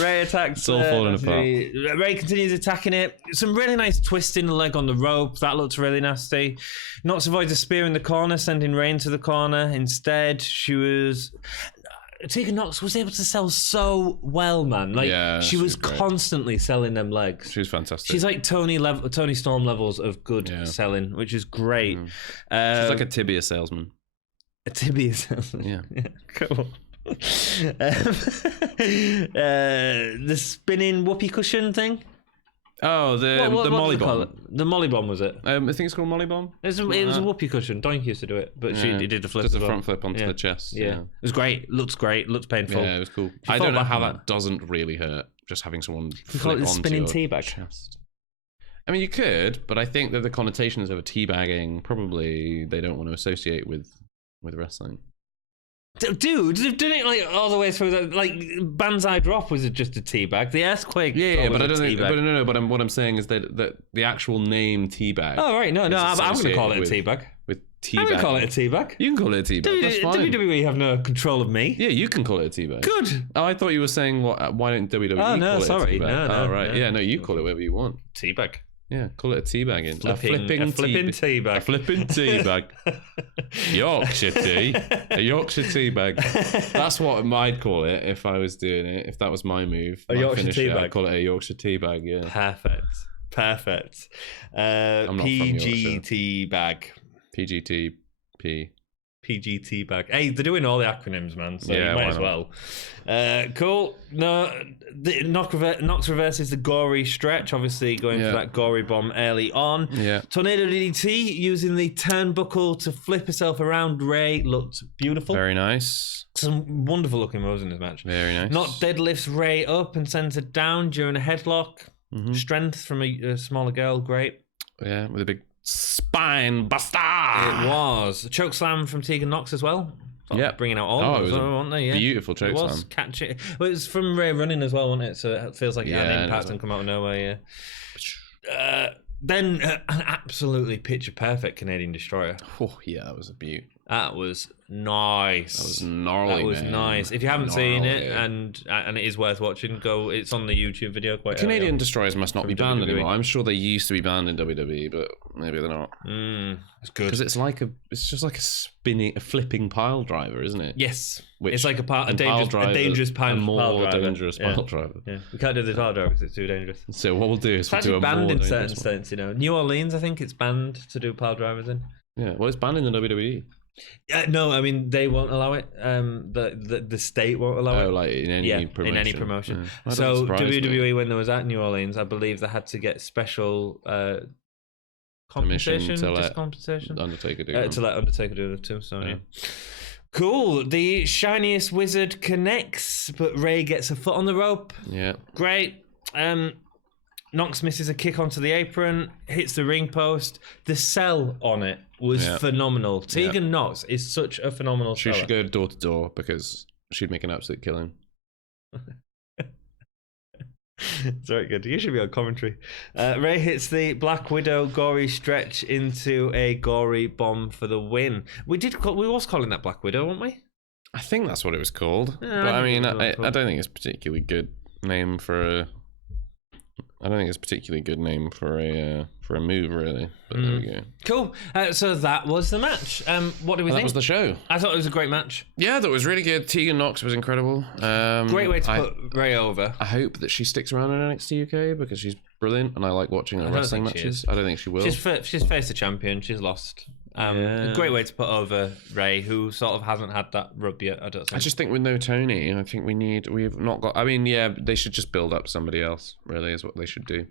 Ray attacks. It's all falling apart. Ray continues attacking it. Some really nice twisting the leg on the rope. That looked really nasty. Nox avoids a spear in the corner, sending Ray into the corner. Instead, Tegan Nox was able to sell so well, man. Like she was constantly selling them legs. She was fantastic. She's like Tony Storm levels of good selling, which is great. She's like a tibia salesman. A tibia. Yeah. Cool. The spinning whoopee cushion thing. Oh, the Molly Bomb. The Molly Bomb, was it? I think it's called Molly Bomb. It was a whoopee cushion. Doink used to do it, but she did the flip. Just a front flip onto the chest. Yeah. It was great. Looks great. Looks painful. Yeah, it was cool. I don't know how that doesn't really hurt. Just having someone flip onto spinning your teabag chest. I mean, you could, but I think that the connotations of a teabagging probably they don't want to associate with wrestling. Dude, they've done it like all the way through. Like Banzai Drop was just a teabag. The Earthquake. Yeah, but I don't think. But no. But what I'm saying is that the actual name teabag. Oh right, no. I'm going to call it a teabag. With teabag. I'm going to call it a teabag. You can call it a teabag. That's fine. WWE have no control of me. Yeah, you can call it a teabag. Good. Oh, I thought you were saying why don't WWE call it a teabag? No, right. Yeah, no, you call it whatever you want. Teabag. Yeah, call it a teabagging. A flipping teabag. A flipping teabag. Yorkshire tea. A Yorkshire teabag. That's what I'd call it if I was doing it. If that was my move. A Yorkshire teabag. I'd call it a Yorkshire teabag, yeah. Perfect. I'm not PG teabag. PGTP. PGT bag. Hey, they're doing all the acronyms, man. So yeah, you might as well. Cool. No, Nox reverses the gory stretch, obviously going for that gory bomb early on. Yeah. Tornado DDT using the turnbuckle to flip herself around. Ray looked beautiful. Very nice. Some wonderful looking moves in this match. Very nice. Not deadlifts Ray up and sends her down during a headlock. Mm-hmm. Strength from a smaller girl. Great. Yeah, with a big spine buster. It was a choke slam from Tegan Nox as well. Yeah, bringing out all of them, weren't they? Yeah. Beautiful choke slam. It was catchy. Well, it was from Ray running as well, wasn't it? So it feels like it had an impact and come out of nowhere. Yeah. Then an absolutely picture perfect Canadian Destroyer. Oh yeah, that was a beaut. That was nice. That was gnarly. That was nice. If you haven't seen it, and it is worth watching, go. It's on the YouTube video. Quite Canadian Destroyers must not be banned WWE. anymore. I'm sure they used to be banned in WWE, but maybe they're not. It's good because it's just like a flipping pile driver, isn't it? Yes, which it's like a dangerous pile driver. Dangerous pile driver. Yeah, we can't do the pile driver because it's too dangerous. So what we'll do is we'll do a banned more in certain states. You know, New Orleans, I think it's banned to do pile drivers in. Yeah, well, it's banned in the WWE. No, I mean they won't allow it. The state won't allow it. Oh, like in any promotion. In any promotion. Yeah. So WWE, when there was at New Orleans, I believe they had to get special compensation, compensation. Undertaker do to let Undertaker do the too. So yeah. Cool. The shiniest wizard connects, but Ray gets a foot on the rope. Yeah. Great. Nox misses a kick onto the apron, hits the ring post. The sell on it was phenomenal. Tegan Nox is such a phenomenal seller. She should go door to door because she'd make an absolute killing. It's very good. You should be on commentary. Ray hits the Black Widow gory stretch into a gory bomb for the win. We was calling that Black Widow, weren't we? I think that's what it was called. Yeah, but I mean, I don't think it's a particularly good name for a. I don't think it's a particularly good name for a move, really. But there we go. Cool. So that was the match. What do we think? That was the show. I thought it was a great match. Yeah, that was really good. Tegan Nox was incredible. Great way to put Ray over. I hope that she sticks around in NXT UK because she's brilliant and I like watching her wrestling matches. I don't think she will. She's faced the champion. She's lost. A great way to put over Ray, who sort of hasn't had that rub yet, I don't think. I just think with no Tony, I think we've not got. I mean, yeah, they should just build up somebody else. Really, is what they should do.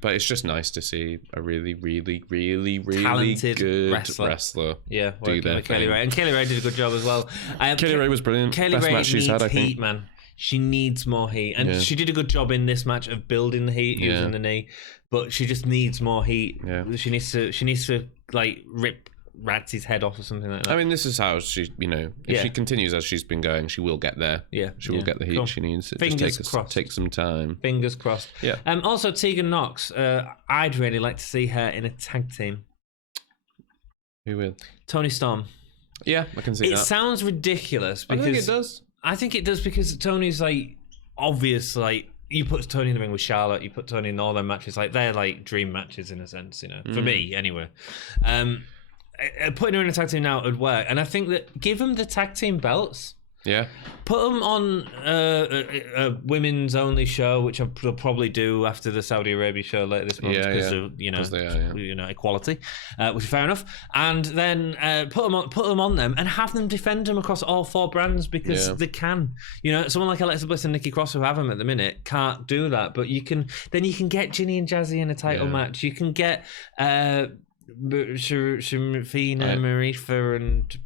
But it's just nice to see a really, really, really, really talented good wrestler. Yeah, do their with Kelly Ray, and Kelly Ray did a good job as well. Kelly Ray was brilliant. Kelly Best Ray match she's had, I think. Heat, man. She needs more heat, and she did a good job in this match of building the heat using the knee. But she just needs more heat. Yeah. She needs to like rip Radsy's head off or something like that. I mean, this is how she, if she continues as she's been going, she will get there. Yeah, she will get the heat she needs. It Fingers just crossed. Take some time. Fingers crossed. Yeah. Also, Tegan Nox. I'd really like to see her in a tag team. Who with? Toni Storm. Yeah, I can see that. It sounds ridiculous because I think it does. I think it does because Tony's like obvious. Like you put Tony in the ring with Charlotte, you put Tony in all their matches. Like they're like dream matches in a sense, for me anyway. Putting her in a tag team now would work, and I think that give them the tag team belts. Yeah. Put them on a women's only show, which they'll probably do after the Saudi Arabia show later this month because of equality, which is fair enough. And then put them on them and have them defend them across all 4 brands because they can. Someone like Alexa Bliss and Nikki Cross, who have them at the minute, can't do that. But you can get Ginny and Jazzy in a title match. You can get Shafina, Marifa, and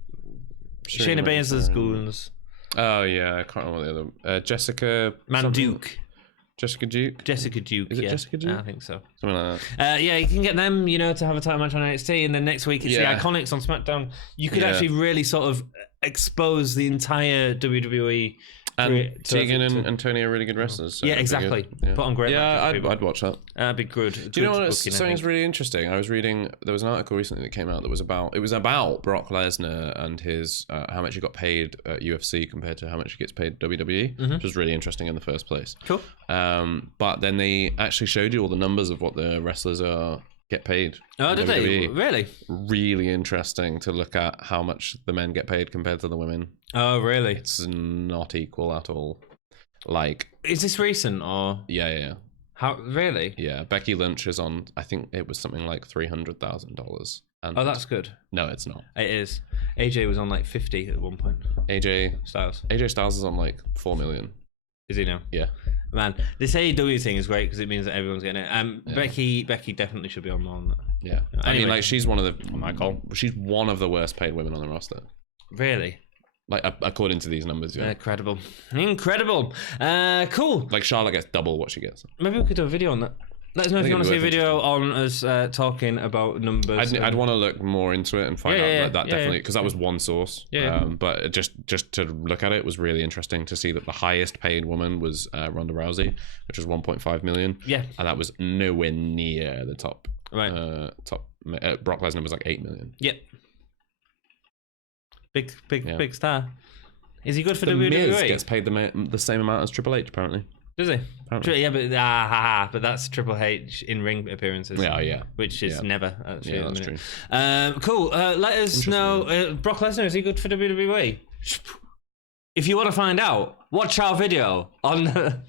Shayna Baszler's goons. Oh yeah, I can't remember the other. Jessica Duke. Jessica Duke. Jessica Duke. Is it Jessica Duke? I think so. Something like that. You can get them, to have a title match on NXT, and then next week it's the Iconics on SmackDown. You could actually really sort of expose the entire WWE. And Tegan and Tony are really good wrestlers. So exactly. Put on great matches. I'd watch that. That'd be good. Do you know what? Something's really interesting. I was reading. There was an article recently that came out that was about. It was about Brock Lesnar and his how much he got paid at UFC compared to how much he gets paid at WWE, which was really interesting in the first place. Cool. But then they actually showed you all the numbers of what the wrestlers get paid. Oh, did they? Really? Really interesting to look at how much the men get paid compared to the women. Oh, really? It's not equal at all. Is this recent or? Yeah. How really? Yeah, Becky Lynch is on. I think it was something like $300,000. Oh, that's good. No, it's not. It is. AJ was on like 50 at one point. AJ Styles is on like 4 million. Is he now? Yeah. Man, this AEW thing is great because it means that everyone's getting it. Becky definitely should be on more than that. Yeah. Anyway, I mean, she's one of the she's one of the worst paid women on the roster. Really? According to these numbers, yeah. Incredible. Cool. Charlotte gets double what she gets. Maybe we could do a video on that. Let us know if you want to see a video on us talking about numbers. I'd want to look more into it and find out that definitely, because that was one source. But just to look at it was really interesting to see that the highest paid woman was Ronda Rousey, which was 1.5 million. Yeah. And that was nowhere near the top. Right. Brock Lesnar was like 8 million. Yep. Big star. Is he good for the WWE? Miz gets paid the same amount as Triple H, apparently. Does he? Apparently. Yeah, but that's Triple H in ring appearances. Yeah. Which is never actually. Yeah, that's true. Cool. Let us know. Brock Lesnar, is he good for WWE? If you want to find out, watch our video on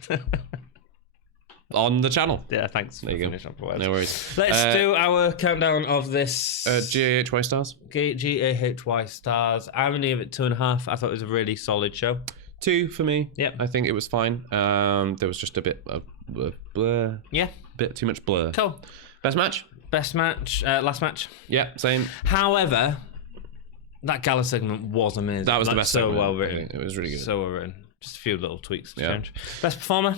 on the channel. Yeah, thanks. There you go. No worries. Let's do our countdown of this. GAHY stars. GAHY stars. I'm going to give it 2.5. I thought it was a really solid show. 2 for me. Yep. I think it was fine. There was just a bit of blur. Yeah. Bit too much blur. Cool. Best match? Last match. Yeah, same. However, that gala segment was amazing. That was the best segment. So well written. It was really good. So well written. Just a few little tweaks to change. Best performer?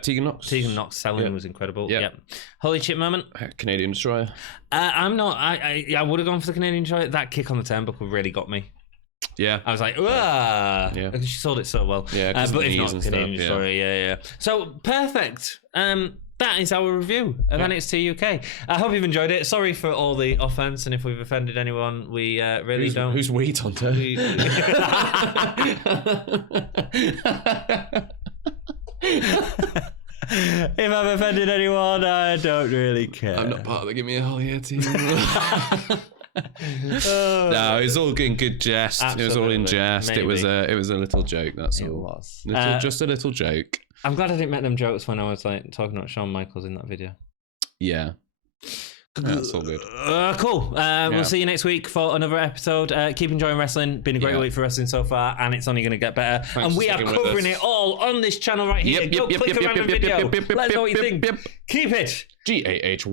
Tegan Nox. Tegan Nox selling was incredible. Yep. Holy chip moment? Canadian Destroyer. I'm not. I would have gone for the Canadian Destroyer. That kick on the turnbuckle really got me. Yeah. I was like, yeah. She sold it so well. Yeah, but if not, and Canadian stuff, Destroyer, yeah. So, perfect. That is our review of NXT UK. I hope you've enjoyed it. Sorry for all the offense, and if we've offended anyone, we really don't. Who's we, Tonto? If I've offended anyone, I don't really care. I'm not part of the Gimme a Hell Yeah team. No, it was all in good jest. Absolutely. It was all in jest. Maybe. It was a little joke. That's all. It was just a little joke. I'm glad I didn't make them jokes when I was like talking about Shawn Michaels in that video. Yeah. That's all good. Cool. We'll see you next week for another episode. Keep enjoying wrestling. Been a great week for wrestling so far, and it's only going to get better. Thanks, and we are covering it all on this channel right here. Go click around the video. Let us know what you think. Keep it. GAHY.